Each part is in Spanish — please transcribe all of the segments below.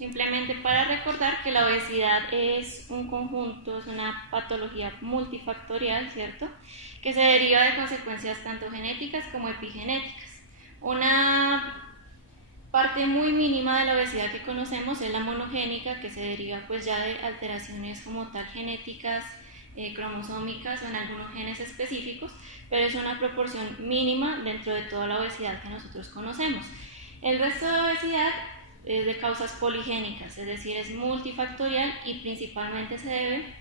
Simplemente para recordar que la obesidad es un conjunto, es una patología multifactorial, ¿cierto? Que se deriva de consecuencias tanto genéticas como epigenéticas. Una parte muy mínima de la obesidad que conocemos es la monogénica, que se deriva pues ya de alteraciones como tal genéticas, cromosómicas o en algunos genes específicos, pero es una proporción mínima dentro de toda la obesidad que nosotros conocemos. El resto de obesidad es de causas poligénicas, es decir, es multifactorial y principalmente se debe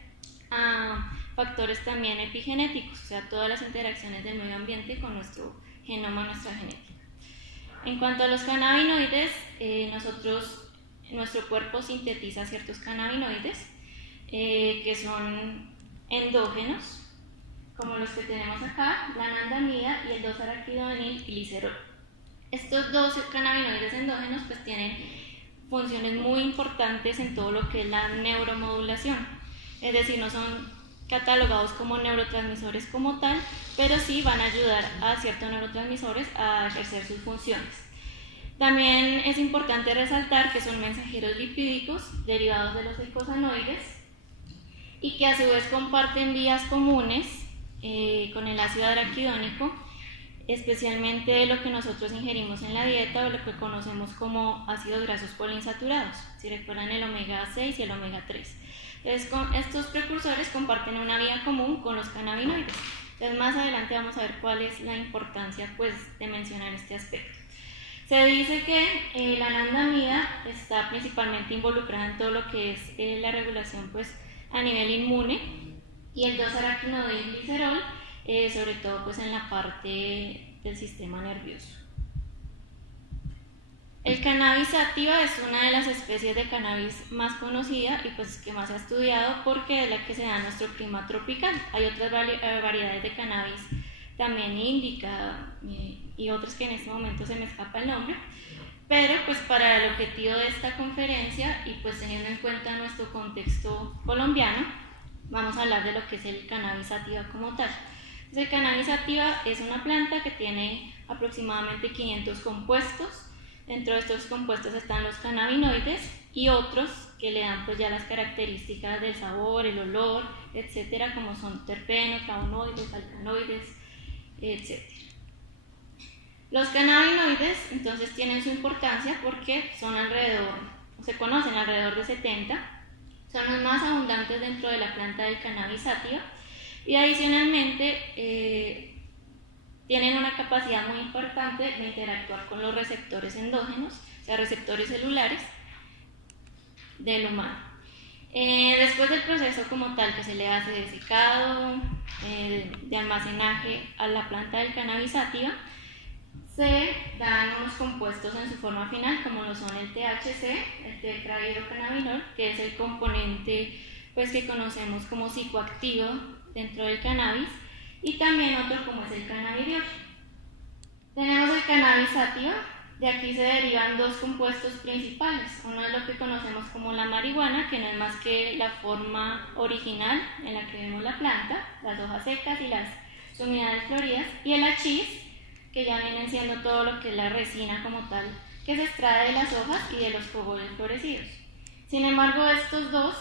a factores también epigenéticos, o sea, todas las interacciones del medio ambiente con nuestro genoma, nuestra genética. En cuanto a los cannabinoides, nuestro cuerpo sintetiza ciertos cannabinoides que son endógenos, como los que tenemos acá, la anandamida y el 2-araquidonilglicerol. Estos dos cannabinoides endógenos pues tienen funciones muy importantes en todo lo que es la neuromodulación, es decir, no son catalogados como neurotransmisores como tal, pero sí van a ayudar a ciertos neurotransmisores a ejercer sus funciones. También es importante resaltar que son mensajeros lipídicos derivados de los eicosanoides y que a su vez comparten vías comunes con el ácido araquidónico, especialmente lo que nosotros ingerimos en la dieta o lo que conocemos como ácidos grasos poliinsaturados, si recuerdan el omega 6 y el omega 3. Entonces, estos precursores comparten una vía común con los cannabinoides. Entonces, más adelante vamos a ver cuál es la importancia pues, de mencionar este aspecto. Se dice que la anandamida está principalmente involucrada en todo lo que es la regulación pues, a nivel inmune y el 2-araquidonilglicerol sobre todo pues, en la parte del sistema nervioso. El cannabis sativa es una de las especies de cannabis más conocida y pues que más se ha estudiado porque es la que se da en nuestro clima tropical. Hay otras variedades de cannabis, también índica y otras que en este momento se me escapa el nombre, pero pues para el objetivo de esta conferencia y pues teniendo en cuenta nuestro contexto colombiano, vamos a hablar de lo que es el cannabis sativa como tal. Entonces, el cannabis sativa es una planta que tiene aproximadamente 500 compuestos. Dentro de estos compuestos están los cannabinoides y otros que le dan pues ya las características del sabor, el olor, etcétera, como son terpenos, flavonoides, alcaloides, etcétera. Los cannabinoides entonces tienen su importancia porque son se conocen alrededor de 70, son los más abundantes dentro de la planta del cannabis sativa y adicionalmente tienen una capacidad muy importante de interactuar con los receptores endógenos, o sea, receptores celulares del humano. Después del proceso como tal que se le hace de secado, de almacenaje a la planta del cannabis sativa, se dan unos compuestos en su forma final, como lo son el THC, el tetrahidrocannabinol, que es el componente pues, que conocemos como psicoactivo dentro del cannabis, y también otro como es el cannabidiol. Tenemos el cannabis sativa, de aquí se derivan dos compuestos principales. Uno es lo que conocemos como la marihuana, que no es más que la forma original en la que vemos la planta, las hojas secas y las unidades floridas, y el hachís, que ya vienen siendo todo lo que es la resina como tal, que se extrae de las hojas y de los cogollos florecidos. Sin embargo, estos dos,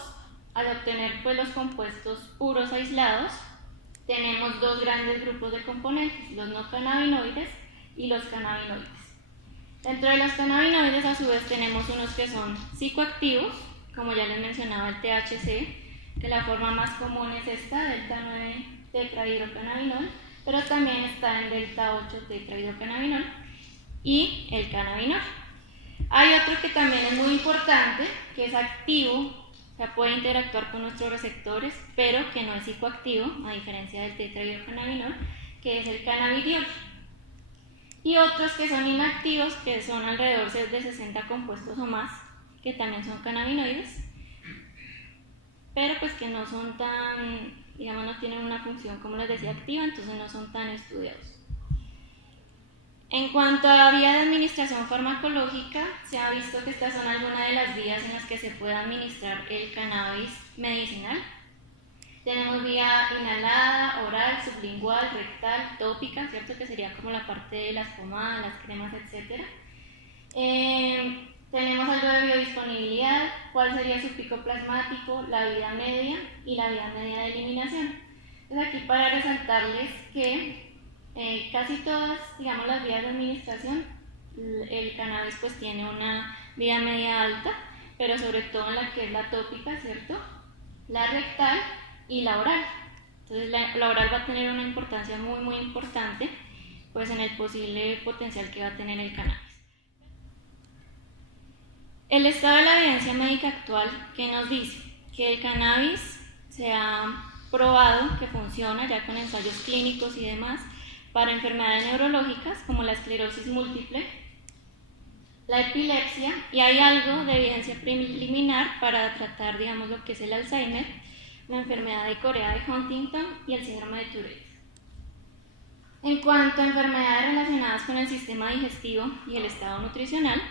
al obtener pues, los compuestos puros aislados, tenemos dos grandes grupos de componentes, los no cannabinoides y los cannabinoides. Dentro de los cannabinoides, a su vez, tenemos unos que son psicoactivos, como ya les mencionaba el THC, que la forma más común es esta, delta 9 tetrahidrocannabinol, pero también está en delta 8 tetrahidrocannabinol y el cannabinol. Hay otro que también es muy importante, que es activo, o sea, puede interactuar con nuestros receptores, pero que no es psicoactivo, a diferencia del tetrahidrocannabinol, que es el cannabidiol. Y otros que son inactivos, que son alrededor de 60 compuestos o más, que también son cannabinoides, pero pues que no son tan, digamos, no tienen una función, como les decía, activa, entonces no son tan estudiados. En cuanto a la vía de administración farmacológica, se ha visto que estas son algunas de las vías en las que se puede administrar el cannabis medicinal. Tenemos vía inhalada, oral, sublingual, rectal, tópica, ¿cierto? Que sería como la parte de las pomadas, las cremas, etc. Tenemos algo de biodisponibilidad, cuál sería su pico plasmático, la vida media y la vida media de eliminación. Entonces aquí para resaltarles que casi todas, digamos, las vías de administración, el cannabis pues tiene una vida media alta, pero sobre todo en la que es la tópica, ¿cierto? La rectal y la oral. Entonces la oral va a tener una importancia muy importante pues en el posible potencial que va a tener el cannabis. El estado de la evidencia médica actual, ¿qué nos dice? Que el cannabis se ha probado que funciona ya con ensayos clínicos y demás para enfermedades neurológicas como la esclerosis múltiple, la epilepsia, y hay algo de evidencia preliminar para tratar, digamos, lo que es el Alzheimer, la enfermedad de Corea de Huntington y el síndrome de Tourette. En cuanto a enfermedades relacionadas con el sistema digestivo y el estado nutricional,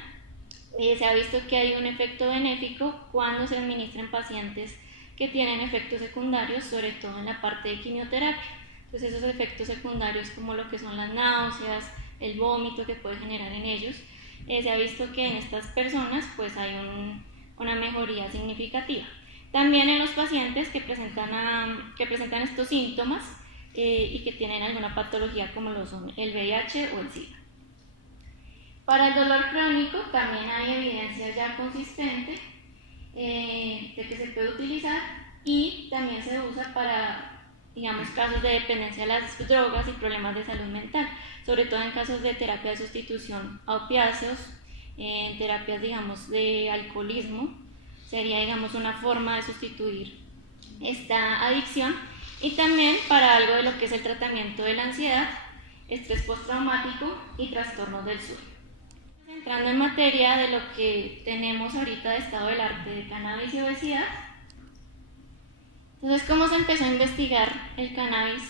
se ha visto que hay un efecto benéfico cuando se administra en pacientes que tienen efectos secundarios, sobre todo en la parte de quimioterapia. Entonces esos efectos secundarios como lo que son las náuseas, el vómito que puede generar en ellos, se ha visto que en estas personas pues hay una mejoría significativa. También en los pacientes que presentan estos síntomas y que tienen alguna patología como lo son el VIH o el SIDA. Para el dolor crónico también hay evidencia ya consistente de que se puede utilizar y también se usa para, digamos, casos de dependencia de las drogas y problemas de salud mental, sobre todo en casos de terapia de sustitución a opiáceos, terapias, digamos, de alcoholismo, sería, digamos, una forma de sustituir esta adicción, y también para algo de lo que es el tratamiento de la ansiedad, estrés postraumático y trastornos del sueño. Entrando en materia de lo que tenemos ahorita de estado del arte de cannabis y obesidad, entonces, ¿cómo se empezó a investigar el cannabis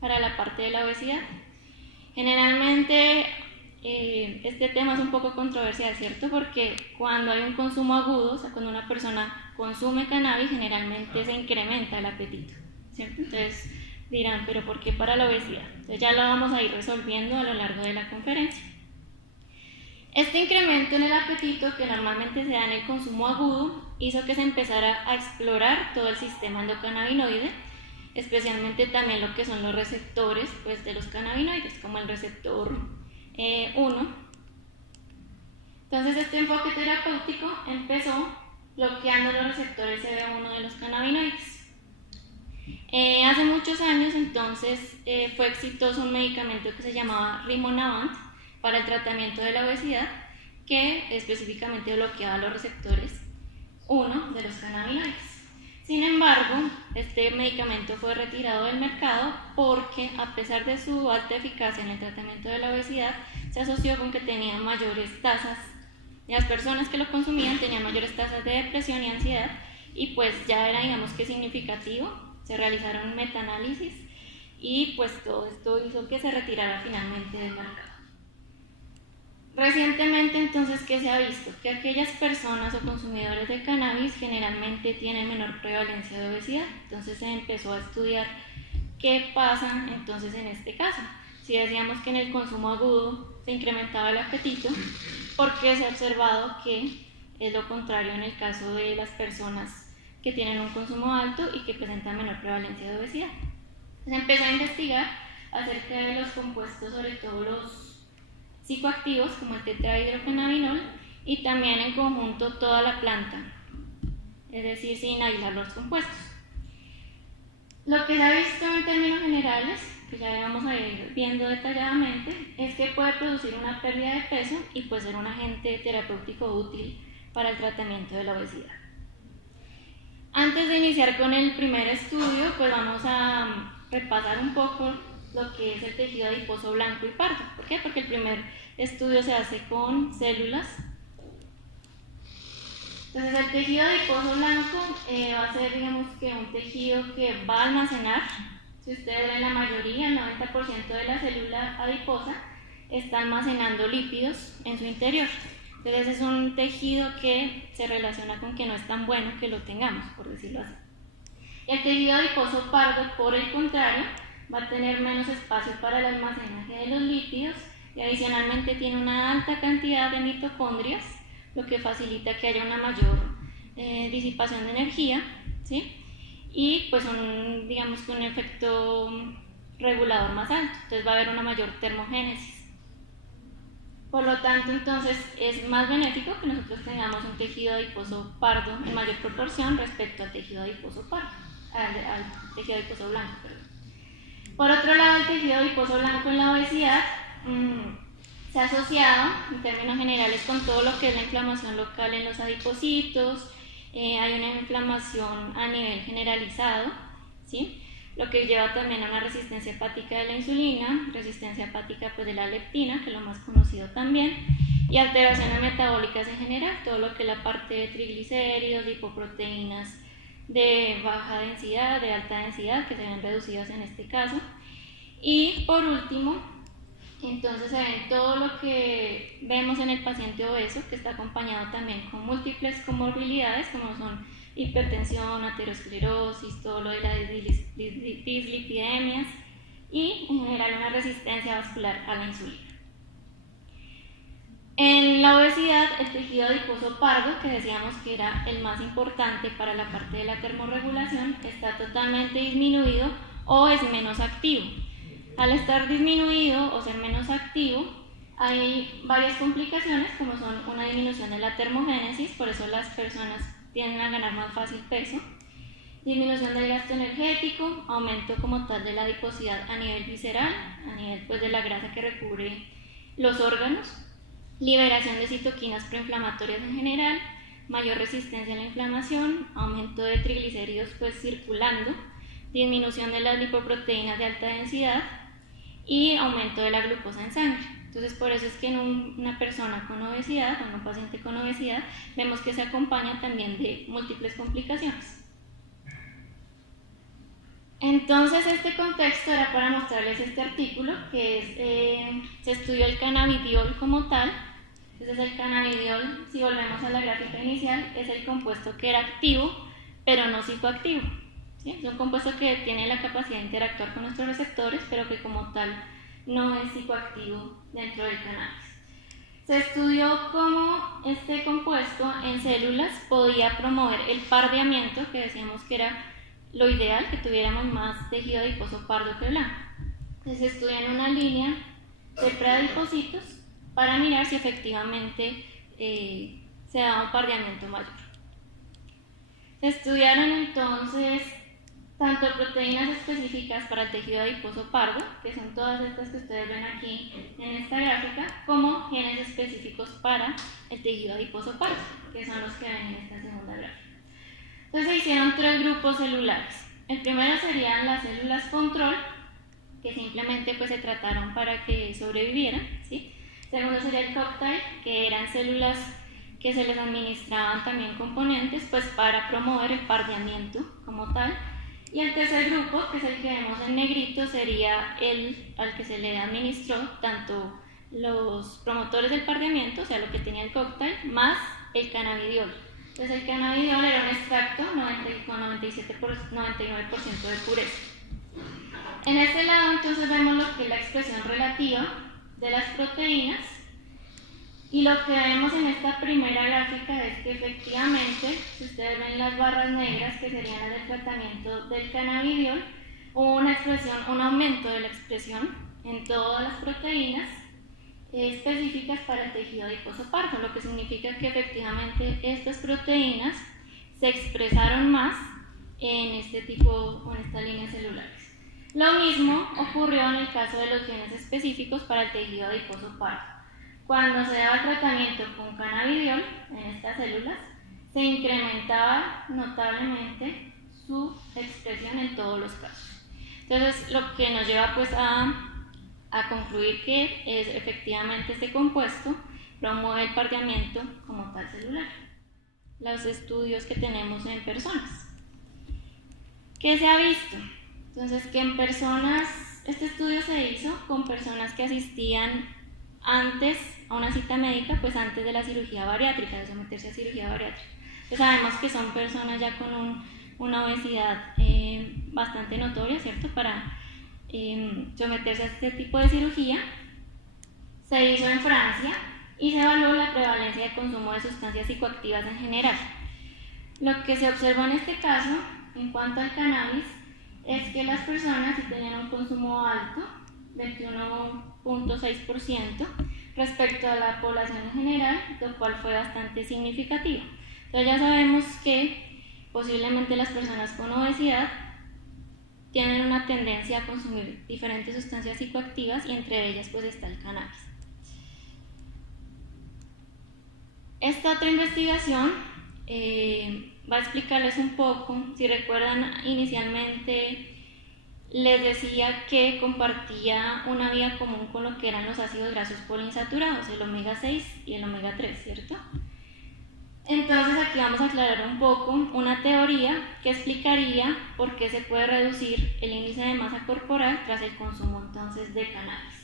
para la parte de la obesidad? Generalmente este tema es un poco controversial, ¿cierto? Porque cuando hay un consumo agudo, o sea, cuando una persona consume cannabis, generalmente se incrementa el apetito, ¿cierto? Entonces dirán, ¿pero por qué para la obesidad? Entonces ya lo vamos a ir resolviendo a lo largo de la conferencia. Este incremento en el apetito, que normalmente se da en el consumo agudo, hizo que se empezara a explorar todo el sistema endocannabinoide, especialmente también lo que son los receptores pues, de los cannabinoides, como el receptor 1. Entonces este enfoque terapéutico empezó bloqueando los receptores CB1 de los cannabinoides. Hace muchos años entonces fue exitoso un medicamento que se llamaba Rimonabant para el tratamiento de la obesidad, que específicamente bloqueaba los receptores 1 de los cannabinoides. Sin embargo, este medicamento fue retirado del mercado porque, a pesar de su alta eficacia en el tratamiento de la obesidad, se asoció con que tenía mayores tasas, y las personas que lo consumían tenían mayores tasas de depresión y ansiedad, y pues ya era, digamos, que significativo. Se realizaron metaanálisis y pues todo esto hizo que se retirara finalmente del mercado. Recientemente, entonces, ¿qué se ha visto? Que aquellas personas o consumidores de cannabis generalmente tienen menor prevalencia de obesidad. Entonces se empezó a estudiar qué pasa entonces en este caso. Si decíamos que en el consumo agudo se incrementaba el apetito, ¿por qué se ha observado que es lo contrario en el caso de las personas que tienen un consumo alto y que presentan menor prevalencia de obesidad? Se empezó a investigar acerca de los compuestos, sobre todo los psicoactivos como el tetrahidrocannabinol, y también en conjunto toda la planta, es decir, sin aislar los compuestos. Lo que se ha visto en términos generales, que ya vamos a ir viendo detalladamente, es que puede producir una pérdida de peso y puede ser un agente terapéutico útil para el tratamiento de la obesidad. Antes de iniciar con el primer estudio, pues vamos a repasar un poco lo que es el tejido adiposo blanco y pardo. ¿Por qué? Porque el primer estudio se hace con células. Entonces el tejido adiposo blanco va a ser, digamos, que un tejido que va a almacenar, si ustedes ven la mayoría, el 90% de la célula adiposa está almacenando lípidos en su interior. Entonces es un tejido que se relaciona con que no es tan bueno que lo tengamos, por decirlo así. El tejido adiposo pardo, por el contrario, va a tener menos espacio para el almacenaje de los lípidos y adicionalmente tiene una alta cantidad de mitocondrias, lo que facilita que haya una mayor disipación de energía, ¿sí? Y pues digamos que un efecto regulador más alto, entonces va a haber una mayor termogénesis. Por lo tanto, entonces es más benéfico que nosotros tengamos un tejido adiposo pardo en mayor proporción respecto al tejido adiposo pardo, al tejido adiposo blanco, perdón. Por otro lado, el tejido adiposo blanco en la obesidad se ha asociado en términos generales con todo lo que es la inflamación local en los adipocitos. Hay una inflamación a nivel generalizado, ¿sí? Lo que lleva también a una resistencia hepática de la insulina, resistencia hepática pues, de la leptina, que es lo más conocido también, y alteraciones metabólicas en general, todo lo que es la parte de triglicéridos, lipoproteínas de baja densidad, de alta densidad, que se ven reducidas en este caso. Y por último, entonces se ven todo lo que vemos en el paciente obeso, que está acompañado también con múltiples comorbilidades, como son hipertensión, aterosclerosis, todo lo de las dislipidemias y en general una resistencia vascular a la insulina. En la obesidad, el tejido adiposo pardo, que decíamos que era el más importante para la parte de la termorregulación, está totalmente disminuido o es menos activo. Al estar disminuido o ser menos activo, hay varias complicaciones, como son una disminución de la termogénesis, por eso las personas tienden a ganar más fácil peso, disminución del gasto energético, aumento como tal de la adiposidad a nivel visceral, a nivel pues, de la grasa que recubre los órganos, liberación de citoquinas proinflamatorias en general, mayor resistencia a la inflamación, aumento de triglicéridos pues, circulando, disminución de las lipoproteínas de alta densidad y aumento de la glucosa en sangre. Entonces, por eso es que en una persona con obesidad, o en un paciente con obesidad, vemos que se acompaña también de múltiples complicaciones. Entonces, este contexto era para mostrarles este artículo, que es, se estudió el cannabidiol como tal. Entonces, el cannabidiol, si volvemos a la gráfica inicial, es el compuesto que era activo, pero no psicoactivo. ¿Sí? Es un compuesto que tiene la capacidad de interactuar con nuestros receptores, pero que como tal no es psicoactivo dentro del cannabis. Se estudió cómo este compuesto en células podía promover el pardeamiento, que decíamos que era lo ideal, que tuviéramos más tejido adiposo pardo que blanco. Entonces se estudió en una línea de preadipocitos para mirar si efectivamente se daba un pardeamiento mayor. Se estudiaron entonces tanto proteínas específicas para el tejido adiposo pardo, que son todas estas que ustedes ven aquí en esta gráfica, como genes específicos para el tejido adiposo pardo, que son los que ven en esta segunda gráfica. Entonces se hicieron 3 grupos celulares. El primero serían las células control, que simplemente pues, se trataron para que sobrevivieran, ¿sí? El segundo sería el cocktail, que eran células que se les administraban también componentes pues, para promover el pardeamiento como tal. Y el tercer grupo, que es el que vemos en negrito, sería el al que se le administró tanto los promotores del pardeamiento, o sea, lo que tenía el cóctel, más el cannabidiol. Entonces el cannabidiol era un extracto con 99% de pureza. En este lado entonces vemos lo que es la expresión relativa de las proteínas. Y lo que vemos en esta primera gráfica es que efectivamente, si ustedes ven las barras negras, que serían las del tratamiento del cannabidiol, hubo un aumento de la expresión en todas las proteínas específicas para el tejido adiposo pardo, lo que significa que efectivamente estas proteínas se expresaron más en este tipo o en estas líneas celulares. Lo mismo ocurrió en el caso de los genes específicos para el tejido adiposo pardo. Cuando se daba el tratamiento con cannabidiol en estas células, se incrementaba notablemente su expresión en todos los casos. Entonces, lo que nos lleva pues a concluir que es efectivamente este compuesto promueve el pardeamiento como tal celular. Los estudios que tenemos en personas. ¿Qué se ha visto? Entonces, que en personas, este estudio se hizo con personas que asistían antes a una cita médica, pues antes de la cirugía bariátrica, de someterse a cirugía bariátrica. Entonces sabemos que son personas ya con una obesidad bastante notoria, ¿cierto? Para someterse a este tipo de cirugía. Se hizo en Francia y se evaluó la prevalencia de consumo de sustancias psicoactivas en general. Lo que se observó en este caso, en cuanto al cannabis, es que las personas sí tenían un consumo alto, 21.6%, respecto a la población en general, lo cual fue bastante significativo. Entonces ya sabemos que posiblemente las personas con obesidad tienen una tendencia a consumir diferentes sustancias psicoactivas y entre ellas pues está el cannabis. Esta otra investigación va a explicarles un poco. Si recuerdan, inicialmente les decía que compartía una vía común con lo que eran los ácidos grasos poliinsaturados, el omega 6 y el omega 3, ¿cierto? Entonces aquí vamos a aclarar un poco una teoría que explicaría por qué se puede reducir el índice de masa corporal tras el consumo entonces de cannabis.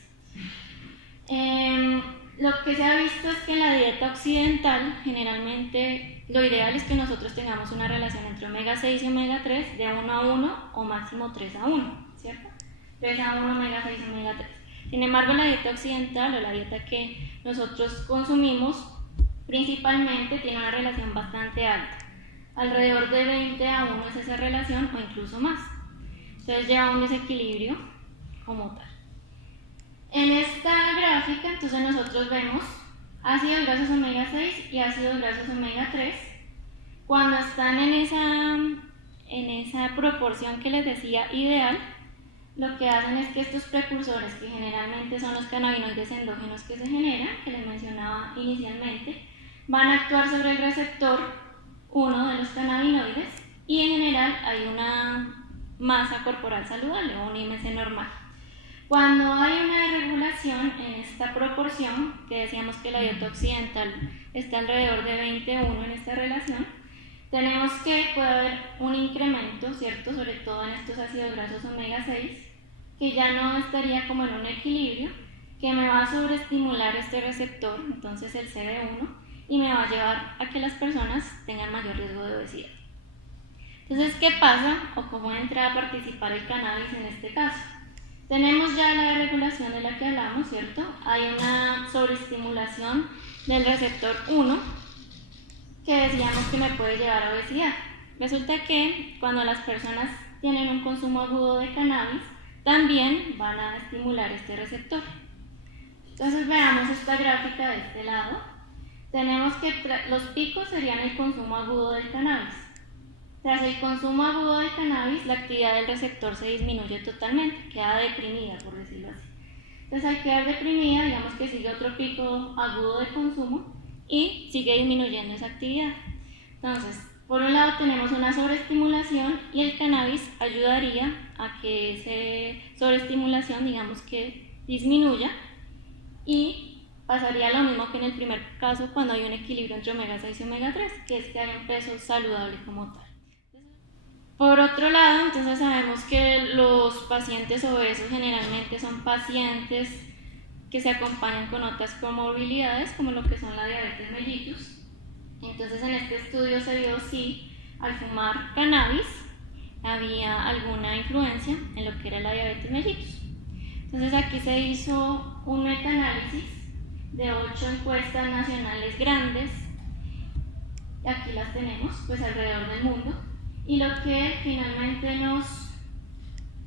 Lo que se ha visto es que en la dieta occidental generalmente lo ideal es que nosotros tengamos una relación entre omega 6 y omega 3 de 1 a 1 o máximo 3 a 1, ¿cierto? 3 a 1 omega 6 y omega 3. Sin embargo, la dieta occidental o la dieta que nosotros consumimos principalmente tiene una relación bastante alta. Alrededor de 20 a 1 es esa relación o incluso más. Entonces lleva un desequilibrio como tal. En esta gráfica entonces nosotros vemos ácidos grasos omega 6 y ácidos grasos omega 3 cuando están en esa proporción que les decía ideal. Lo que hacen es que estos precursores, que generalmente son los cannabinoides endógenos que se generan, que les mencionaba inicialmente, van a actuar sobre el receptor 1 de los cannabinoides y en general hay una masa corporal saludable o un IMC normal. Cuando hay una irregulación en esta proporción, que decíamos que la dieta occidental está alrededor de 20:1 en esta relación, tenemos que puede haber un incremento, ¿cierto? Sobre todo en estos ácidos grasos omega 6, que ya no estaría como en un equilibrio, que me va a sobreestimular este receptor, entonces el CD1, y me va a llevar a que las personas tengan mayor riesgo de obesidad. Entonces, ¿qué pasa o cómo entra a participar el cannabis en este caso? Tenemos ya la regulación de la que hablamos, ¿cierto? Hay una sobreestimulación del receptor 1 que decíamos que me puede llevar a obesidad. Resulta que cuando las personas tienen un consumo agudo de cannabis, también van a estimular este receptor. Entonces veamos esta gráfica de este lado. Tenemos que los picos serían el consumo agudo del cannabis. Tras el consumo agudo del cannabis, la actividad del receptor se disminuye totalmente, queda deprimida, por decirlo así. Entonces, al quedar deprimida, digamos que sigue otro pico agudo de consumo y sigue disminuyendo esa actividad. Entonces, por un lado tenemos una sobreestimulación y el cannabis ayudaría a que esa sobreestimulación, digamos que disminuya, y pasaría lo mismo que en el primer caso cuando hay un equilibrio entre omega 6 y omega 3, que es que hay un peso saludable como tal. Por otro lado, entonces sabemos que los pacientes obesos generalmente son pacientes que se acompañan con otras comorbilidades, como lo que son la diabetes mellitus. Entonces, en este estudio se vio si al fumar cannabis había alguna influencia en lo que era la diabetes mellitus. Entonces, aquí se hizo un metaanálisis de 8 encuestas nacionales grandes, y aquí las tenemos, pues alrededor del mundo. Y lo que finalmente nos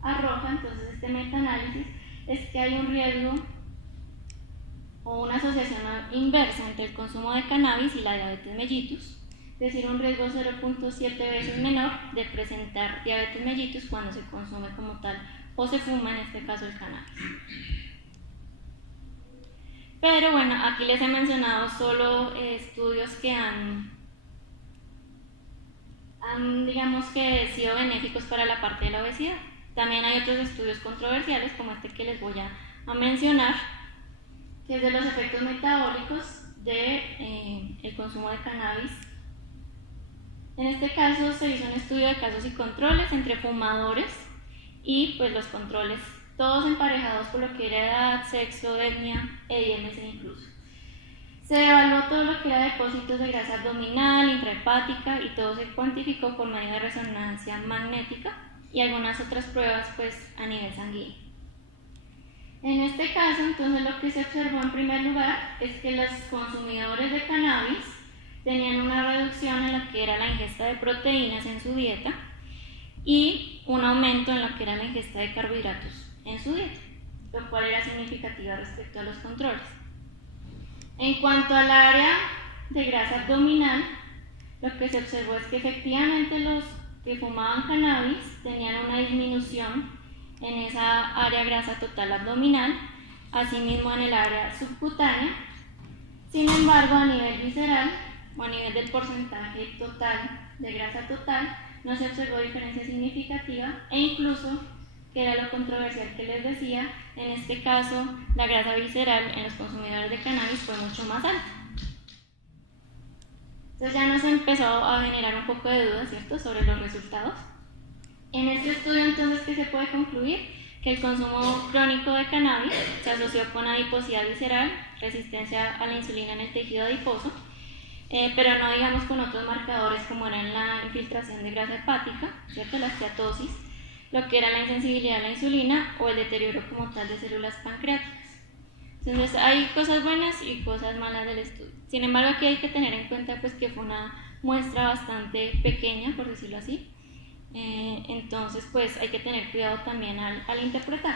arroja, entonces, este metaanálisis es que hay un riesgo o una asociación inversa entre el consumo de cannabis y la diabetes mellitus, es decir, un riesgo 0.7 veces menor de presentar diabetes mellitus cuando se consume como tal o se fuma, en este caso, el cannabis. Pero bueno, aquí les he mencionado solo estudios que han digamos que sido benéficos para la parte de la obesidad. También hay otros estudios controversiales como este que les voy a mencionar, que es de los efectos metabólicos del consumo de cannabis. En este caso se hizo un estudio de casos y controles entre fumadores y pues los controles, todos emparejados por lo que era edad, sexo, etnia e IMC incluso. Se evaluó todo lo que era depósitos de grasa abdominal, intrahepática, y todo se cuantificó por medio de resonancia magnética y algunas otras pruebas pues a nivel sanguíneo. En este caso, entonces, lo que se observó en primer lugar es que los consumidores de cannabis tenían una reducción en lo que era la ingesta de proteínas en su dieta y un aumento en lo que era la ingesta de carbohidratos en su dieta, lo cual era significativa respecto a los controles. En cuanto al área de grasa abdominal, lo que se observó es que efectivamente los que fumaban cannabis tenían una disminución en esa área grasa total abdominal, asimismo en el área subcutánea. Sin embargo, a nivel visceral o a nivel del porcentaje total de grasa total, no se observó diferencia significativa e incluso, que era lo controversial que les decía, en este caso la grasa visceral en los consumidores de cannabis fue mucho más alta. Entonces ya nos empezó a generar un poco de dudas, ¿cierto?, sobre los resultados. En este estudio, entonces, ¿qué se puede concluir? Que el consumo crónico de cannabis se asoció con adiposidad visceral, resistencia a la insulina en el tejido adiposo, pero no, digamos, con otros marcadores como eran la infiltración de grasa hepática, ¿cierto?, la esteatosis, lo que era la insensibilidad a la insulina o el deterioro como tal de células pancreáticas. Entonces hay cosas buenas y cosas malas del estudio. Sin embargo, aquí hay que tener en cuenta pues, que fue una muestra bastante pequeña, por decirlo así. Entonces pues hay que tener cuidado también al interpretar.